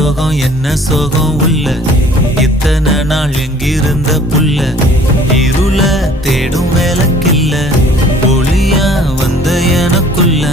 சோகம் என்ன சோகம் உள்ள இத்தனை நாள் எங்கிருந்த புள்ள இருள தேடும் வேலைக்கில்ல ஒளியா வந்த எனக்குள்ள